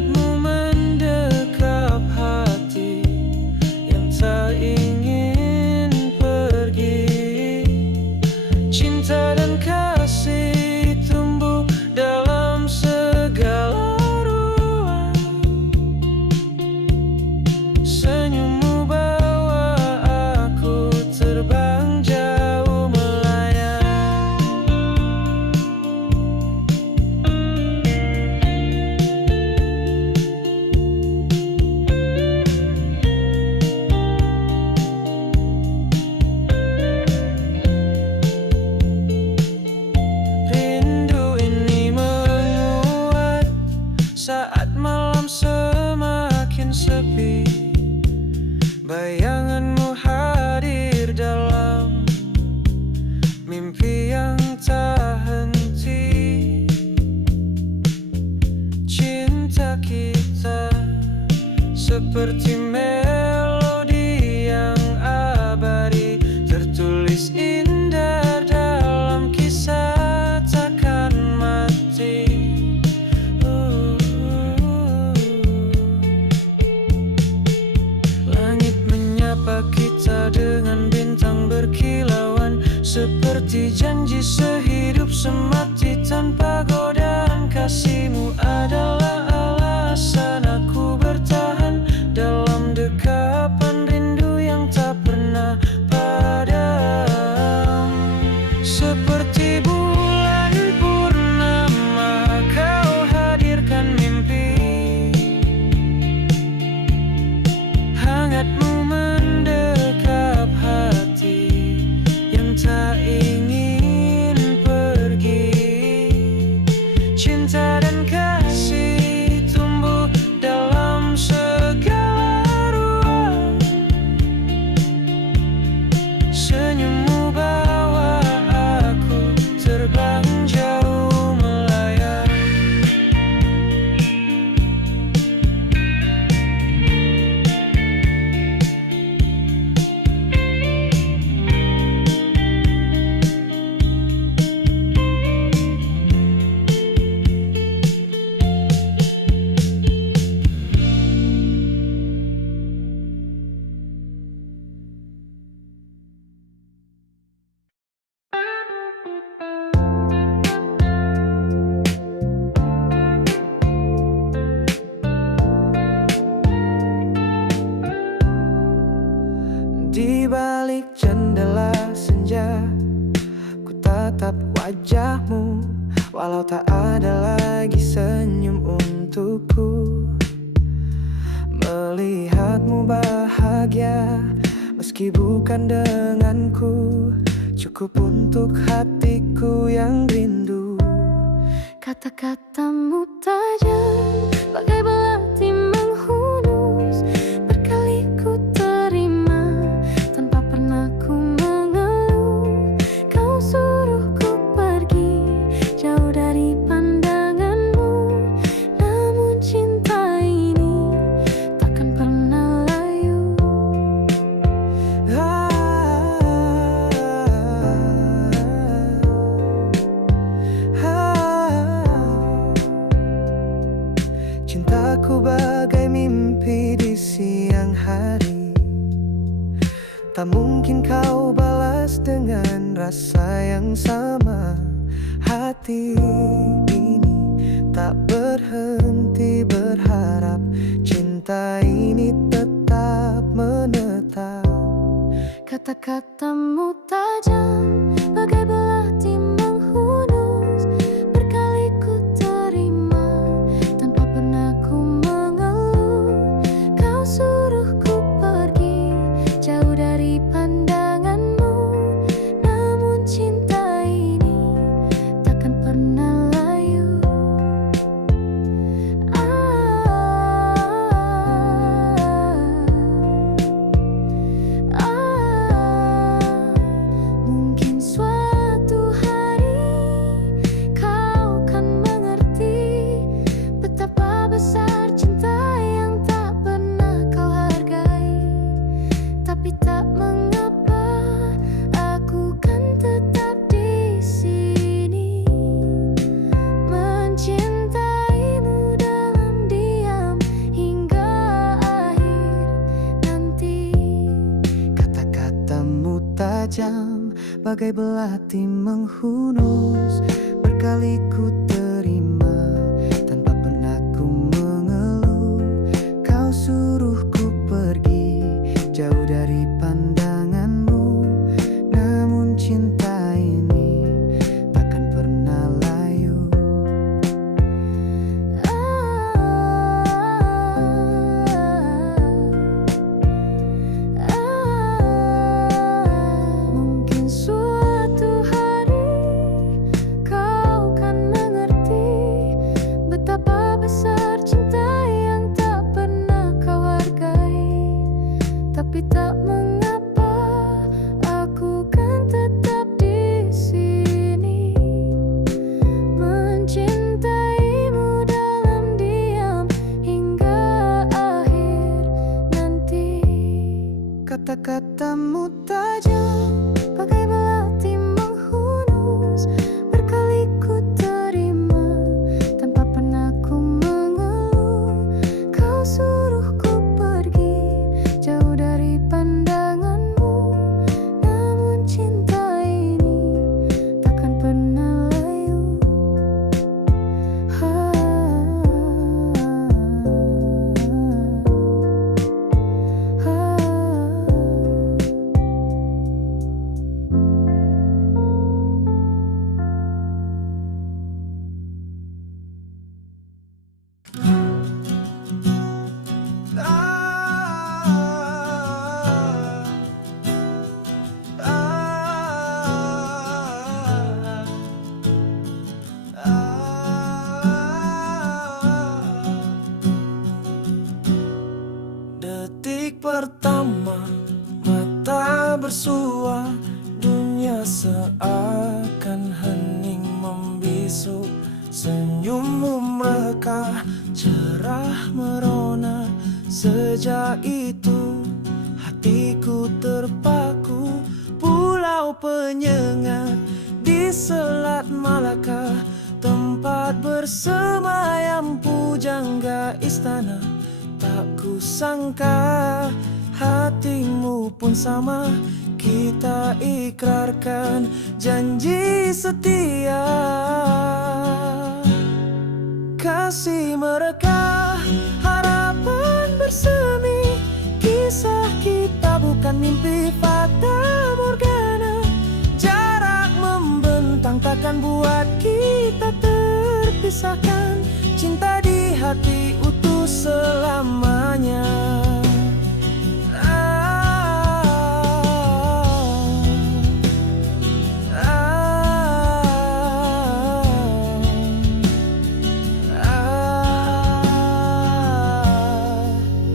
Hangatmu mendekap hati yang tak ingin pergi. Cinta dan kasih tumbuh dalam segala ruang. Senyummu bawa aku terbang jauh melayang. Rindu ini menguat saat malam semakin sepi. Bayanganmu hadir dalam mimpi yang tak henti. Cinta kita seperti melodi yang abadi, tertulis indah dalam kisah takkan mati. Langit menyapa kita dengan bintang berkilauan, seperti janji sehidup semati tanpa godaan. Kasihmu adalah alasan aku bertahan dalam dekapan rindu yang tak pernah padam. Seperti bulan purnama kau hadirkan mimpi. Hangatmu mendekap hati yang tak ingin pergi. Cinta dan kasih tumbuh dalam segala ruang. Senyummu bawa aku terbang jauh melayang. Di balik jendela senja, ku tatap wajahmu, walau tak ada lagi senyum untukku. Melihatmu bahagia, meski bukan denganku, cukup untuk hatiku yang rindu. Kata-katamu tajam bagai belati menghunus. Berkali ku terima tanpa pernah ku mengeluh. Kau suruh ku pergi jauh dari pandanganmu, namun cinta ini takkan pernah layu. Cintaku bagai mimpi di siang hari, tak mungkin kau balas dengan rasa yang sama. Hati ini tak berhenti berharap cinta ini tetap menetap. Kata-katamu tajam bagai belati menghunus. Berkali ku terima tanpa pernah ku mengeluh. Kau suruh ku pergi jauh dari pandanganmu, namun cinta ini takkan pernah layu. Mungkin suatu hari kau kan mengerti betapa besar cinta yang tak pernah kau hargai. Tapi tak mengapa, aku kan tetap di sini mencintaimu dalam diam. tajam bagai belati menghunus. Berkali ku terima tanpa pernah ku mengeluh. Kau suruh ku pergi jauh dari pandanganmu, namun cinta ini takkan pernah layu. Mungkin suatu hari kau kan mengerti betapa besar cinta yang tak pernah kau hargai. Tapi tak mengapa, aku kan tetap di sini, mencintaimu dalam diam hingga akhir nanti. Kata-katamu tajam Bagai belati menghunus, berkali ku terima tanpa pernah ku mengeluh. Kau suruh ku pergi jauh dari pandanganmu, namun cinta ini takkan pernah layu. Detik pertama mata bersua, dunia seakan hening membisu. Senyummu mereka cerah merona. Sejak itu hatiku terpaku. Pulau penyengat di Selat Malaka, tempat bersemayam pujangga istana. Tak kusangka hatimu pun sama. Kita ikrarkan janji setia. Kasih mereka harapan bersemi. Kisah kita bukan mimpi fata morgana. Jarak membentang takkan buat kita terpisahkan. Cinta di hati utuh selamanya.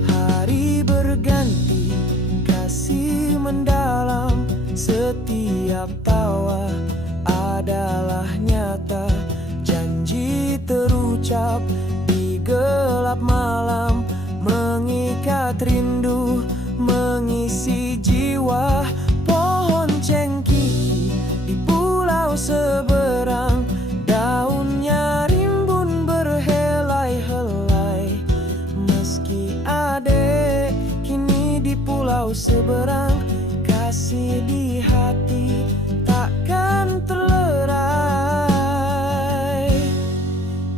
Hari berganti, kasih mendalam. Setiap tawa adalah nyata. Janji terucap di gelap malam, mengikat rindu, mengisi jiwa. Pohon cengkih di pulau seberang, daunnya rimbun berhelai-helai. Meski adek kini di pulau seberang, kasih di hati takkan terlerai.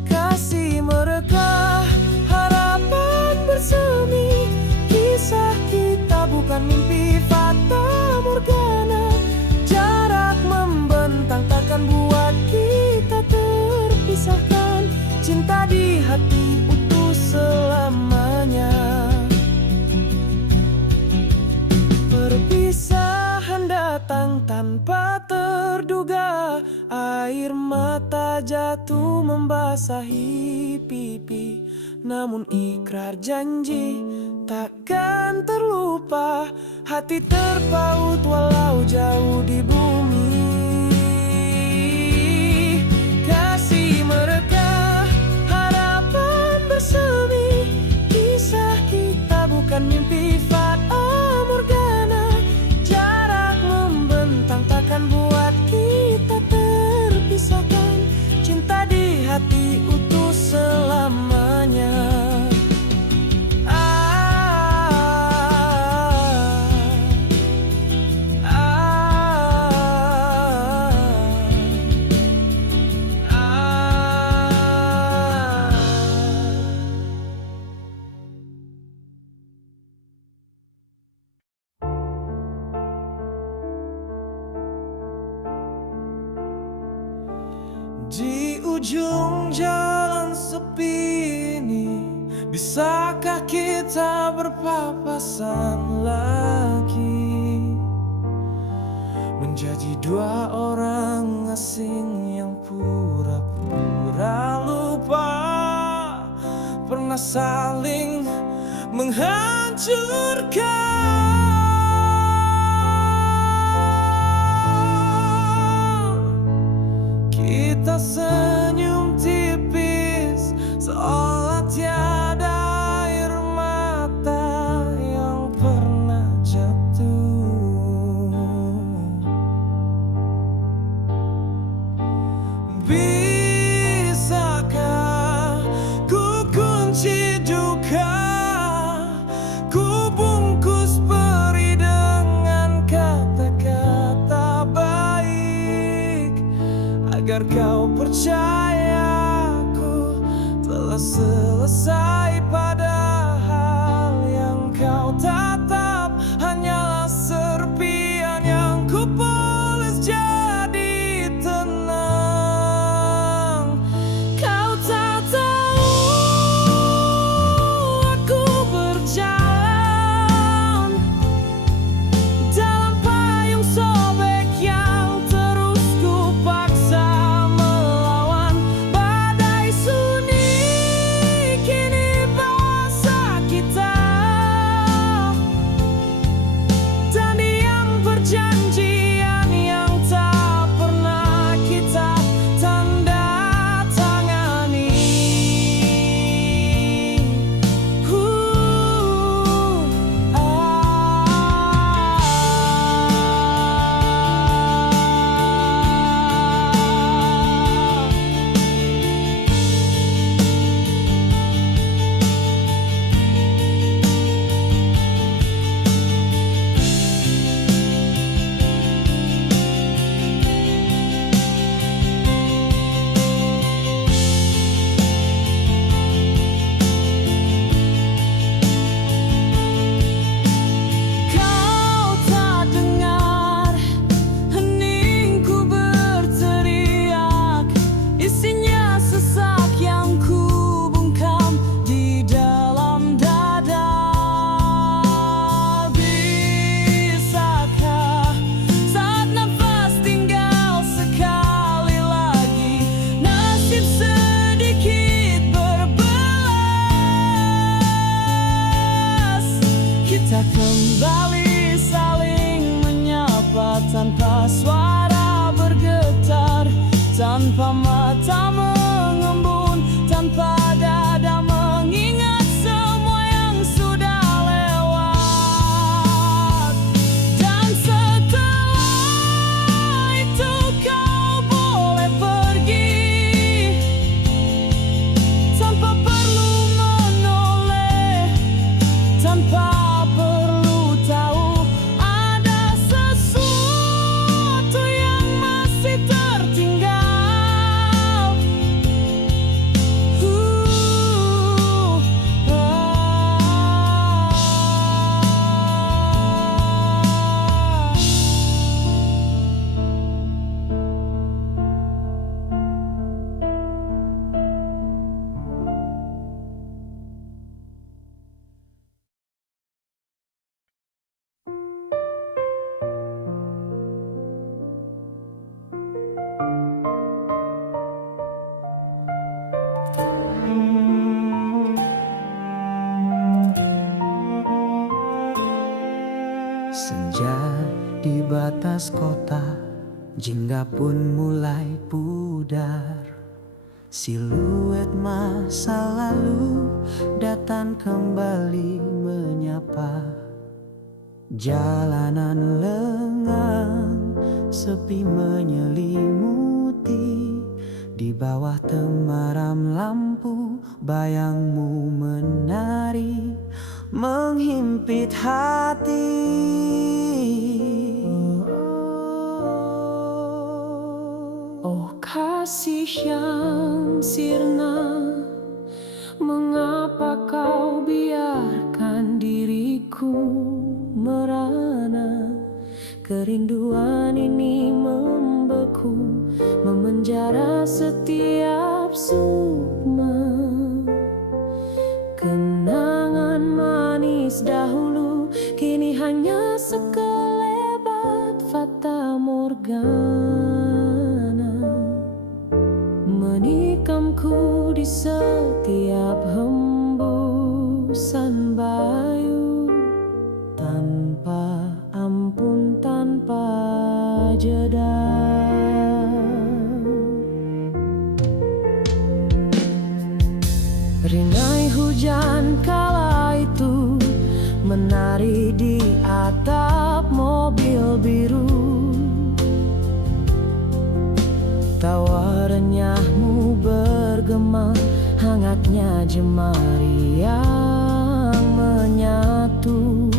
Kasih mereka harapan bersemi. Kisah kita bukan mimpi fata morgana. Jarak membentang takkan buat kita terpisahkan. Cinta di hati utuh selamanya. Perpisahan datang tanpa terduga. Air mata jatuh membasahi pipi. Namun ikrar janji takkan terlupa. Hati terpaut walau jauh di bumi. Kasih mereka harapan bersemi. Kisah kita bukan mimpi fata morgana. Jarak membentang takkan buat kita terpisahkan. Cinta di hati utuh selamanya. Ah, ah, Di ujung jalan sepi ini, bisakah kita berpapasan lagi, menjadi dua orang asing yang pura-pura lupa pernah saling menghancurkan. Kita senyum tipis seolah tiada air mata yang pernah jatuh. Bisakah ku kunci duka, ku bungkus peri dengan kata-kata baik, agar kau percaya aku telah selesai, padahal yang kau tatap hanyalah serpian yang ku poles jadi tenang. Kau tak tahu aku berjalan dalam payung sobek yang terus ku paksa melawan. Badai sunyi kini basah kita, dan diam perjanjian yang tak pernah kita tanda tangani. Kau tak dengar heningku berteriak, isinya sesak yang ku bungkam di dalam dada. Bisakah saat nafas tinggal sekali lagi, nasib sedikit berbelas, kita kembali saling menyapa tanpa suara bergetar, tanpa mata mengembun, tanpa dada mengingat semua yang sudah lewat. Dan setelah itu kau boleh pergi tanpa perlu menoleh, tanpa perlu tahu ada sesuatu yang masih tertinggal. Senja di batas kota, jingga pun mulai pudar. Siluet masa lalu datang kembali menyapa. Jalanan lengang, sepi menyelimuti. Di bawah temaram lampu, bayangmu menari, menghimpit hati. Oh kasih yang sirna, mengapa kau biarkan diriku merana? Kerinduan ini membeku, memenjara setiap manis dahulu kini hanya sekelebat fata morgana, menikamku di setiap hembusan bayu, tanpa ampun, tanpa jeda. Rinai hujan kala itu menari di atap mobil biru. Tawa renyahmu bergema, hangatnya jemari yang menyatu.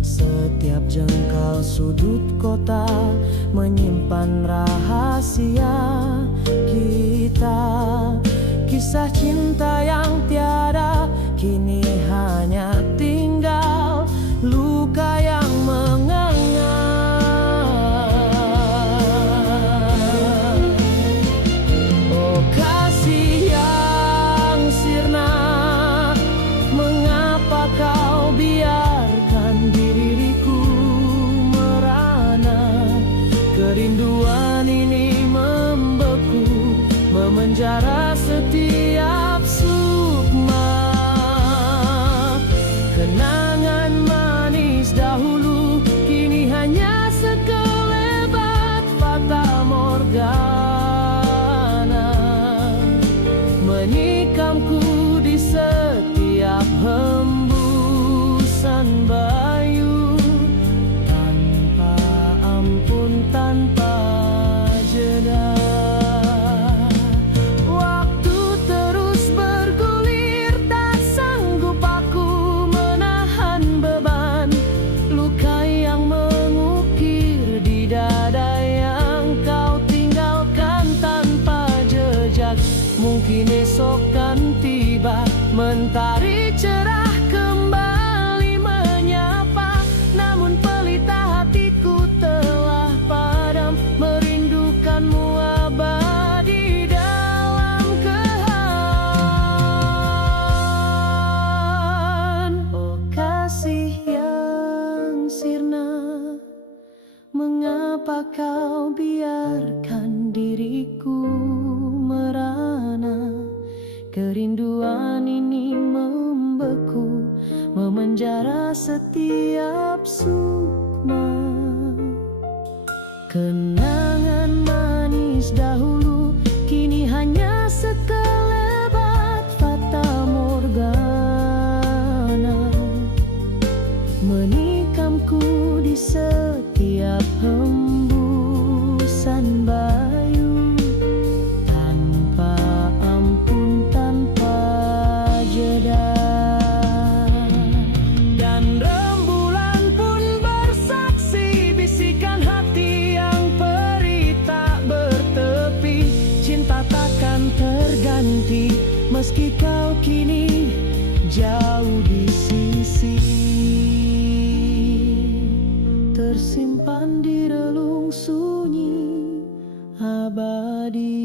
Setiap jengkal sudut kota menyimpan rahasia kita. Kisah cinta yang tiada kini hanya tinggal luka yang menganga. Oh kasih yang sirna, mengapa kau biarkan diriku merana? Kerinduan ini membeku, memenjara setiap sukma. Kenangan manis dahulu kini hanya sekelebat fata morgana, menikamku di setiap hembusan bayu, tanpa ampun, tanpa jeda. Mungkin esok kan tiba, mentari cerah kembali menyapa. Namun pelita hatiku telah padam, merindukanmu abadi dalam kehan. Oh kasih yang sirna, mengapa kau biarkan diriku merana? Kerinduan ini membeku, memenjara setiap sukma. Kenangan manis dahulu kini hanya sekelebat fata morgana, menikamku di setiap hembusan bayu, tanpa ampun, tanpa jeda. Dan rembulan pun bersaksi, bisikan hati yang perih tak bertepi. Cinta takkan terganti meski kau kini jauh di sisi, tersimpan di relung sunyi abadi.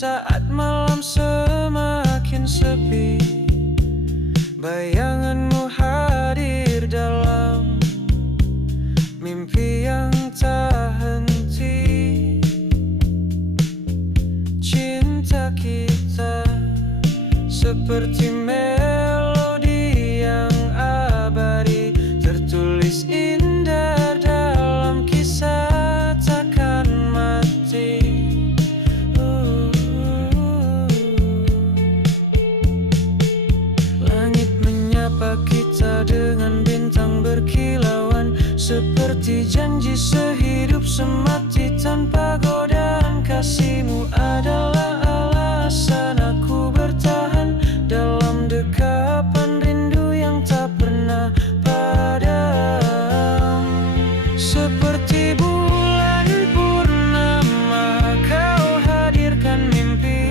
saat malam semakin sepi. Bayanganmu hadir dalam mimpi yang tak henti. Cinta kita seperti melodi yang abadi, tertulis indah dalam kisah takkan mati. Langit menyapa kita dengan bintang berkilauan, seperti janji sehidup semati tanpa godaan. Kasihmu adalah alasan aku bertahan dalam dekapan rindu yang tak pernah padam. Seperti bulan purnama kau hadirkan mimpi,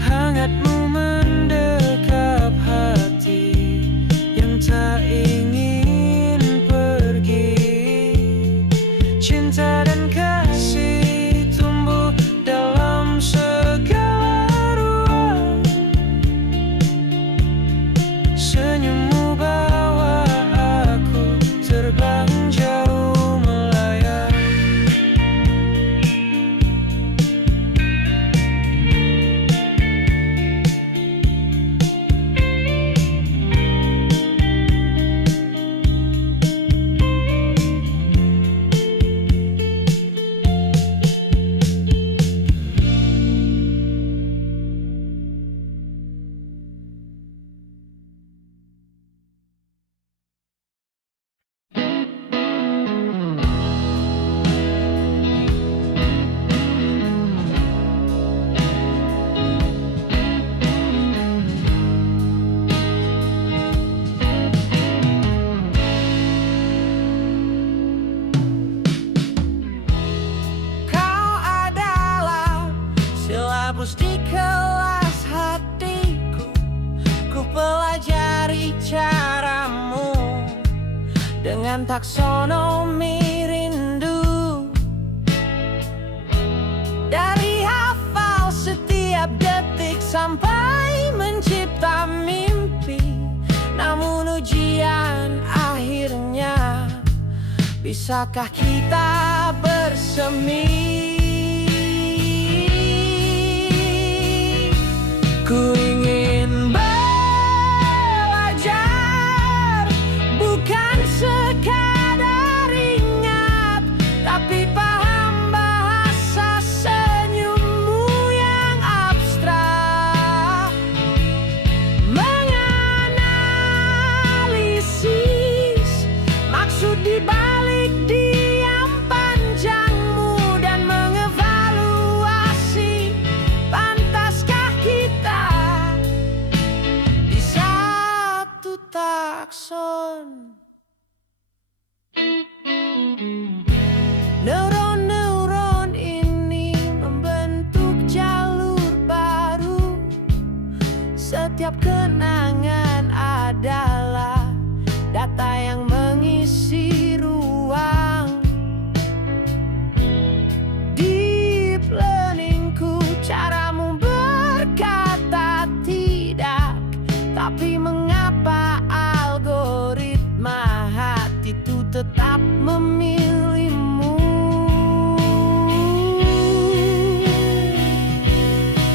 hangatmu mendekap hati yang tak ingin pergi. Cinta dan kasih tumbuh dalam segala ruang. Senyummu bawa aku terbang jauh melayang. Kau adalah silabus di kelas hatiku. Ku pelajari caramu dengan taksonomi rindu. Dari hafal setiap detik sampai mencipta mimpi. Namun ujian akhirnya, bisakah kita bersemi? Ku ingin belajar, bukan sekadar ingat, tapi paham bahasa senyummu yang abstrak. Menganalisis maksud di balik diam panjangmu dan mengevaluasi pantaskah kita di satu takson. Neuron-neuron ini membentuk jalur baru. Setiap kenangan adalah data yang mengisi ruang. Deep learningku, caramu berkata tidak, tapi mengapa algoritma hati itu tetap memilihmu?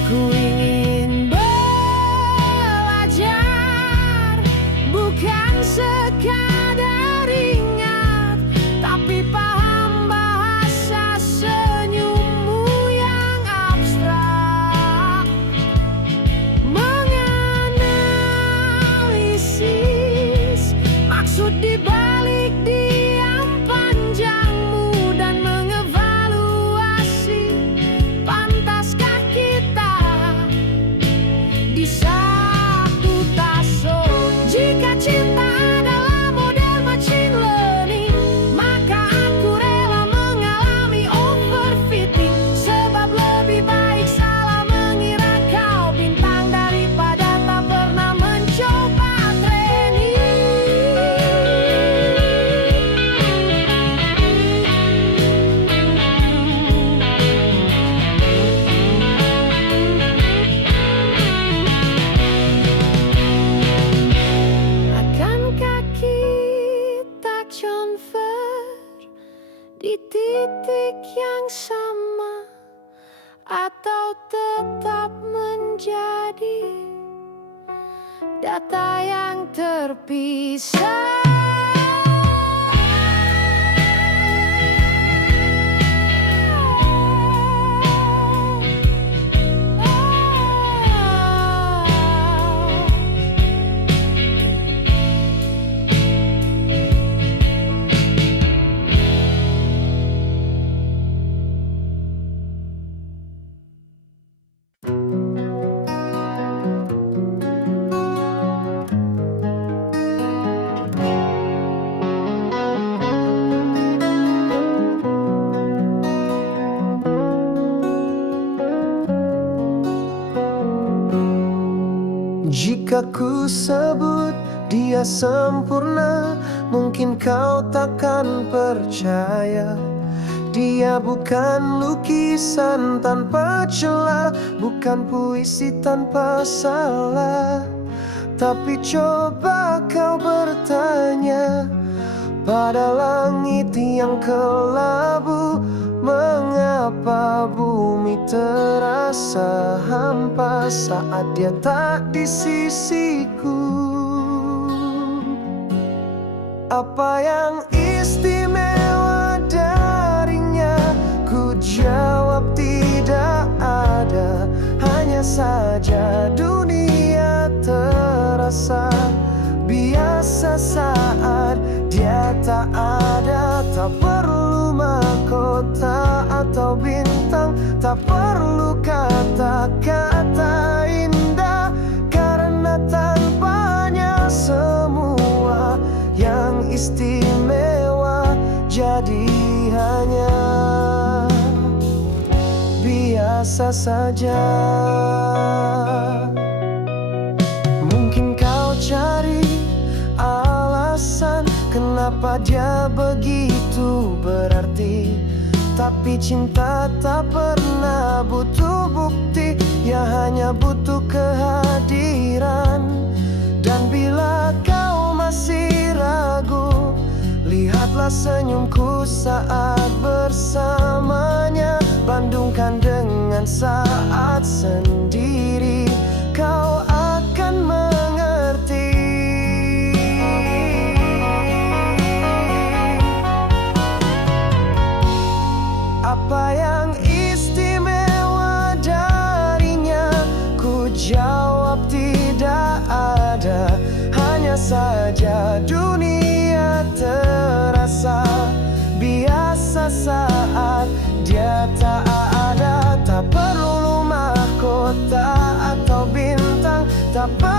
Ku ingin belajar kata yang terpisah. Jika ku sebut dia sempurna, mungkin kau takkan percaya. Dia bukan lukisan tanpa celah, bukan puisi tanpa salah. Tapi coba kau bertanya pada langit yang kelabu, mengapa bumi terasa hampa saat dia tak di sisiku? Apa yang istimewa darinya? Ku jawab tidak ada. Hanya saja dunia terasa biasa saat dia tak ada. Tak perlu mahkota atau bintang, tak perlu kata-kata indah, karena tanpanya semua yang istimewa jadi hanya biasa saja. Mungkin kau cari alasan kenapa dia begitu berarti, tapi cinta tak pernah butuh bukti, ya hanya butuh kehadiran. Dan bila kau masih ragu, lihatlah senyumku saat bersamanya. Bandungkan dengan saat sendiri, kau akan mengerti. Apa yang istimewa darinya? Ku jawab tidak ada. Hanya saja dunia terasa biasa saat dia tak ada. Tak perlu mahkota atau bintang, tak perlu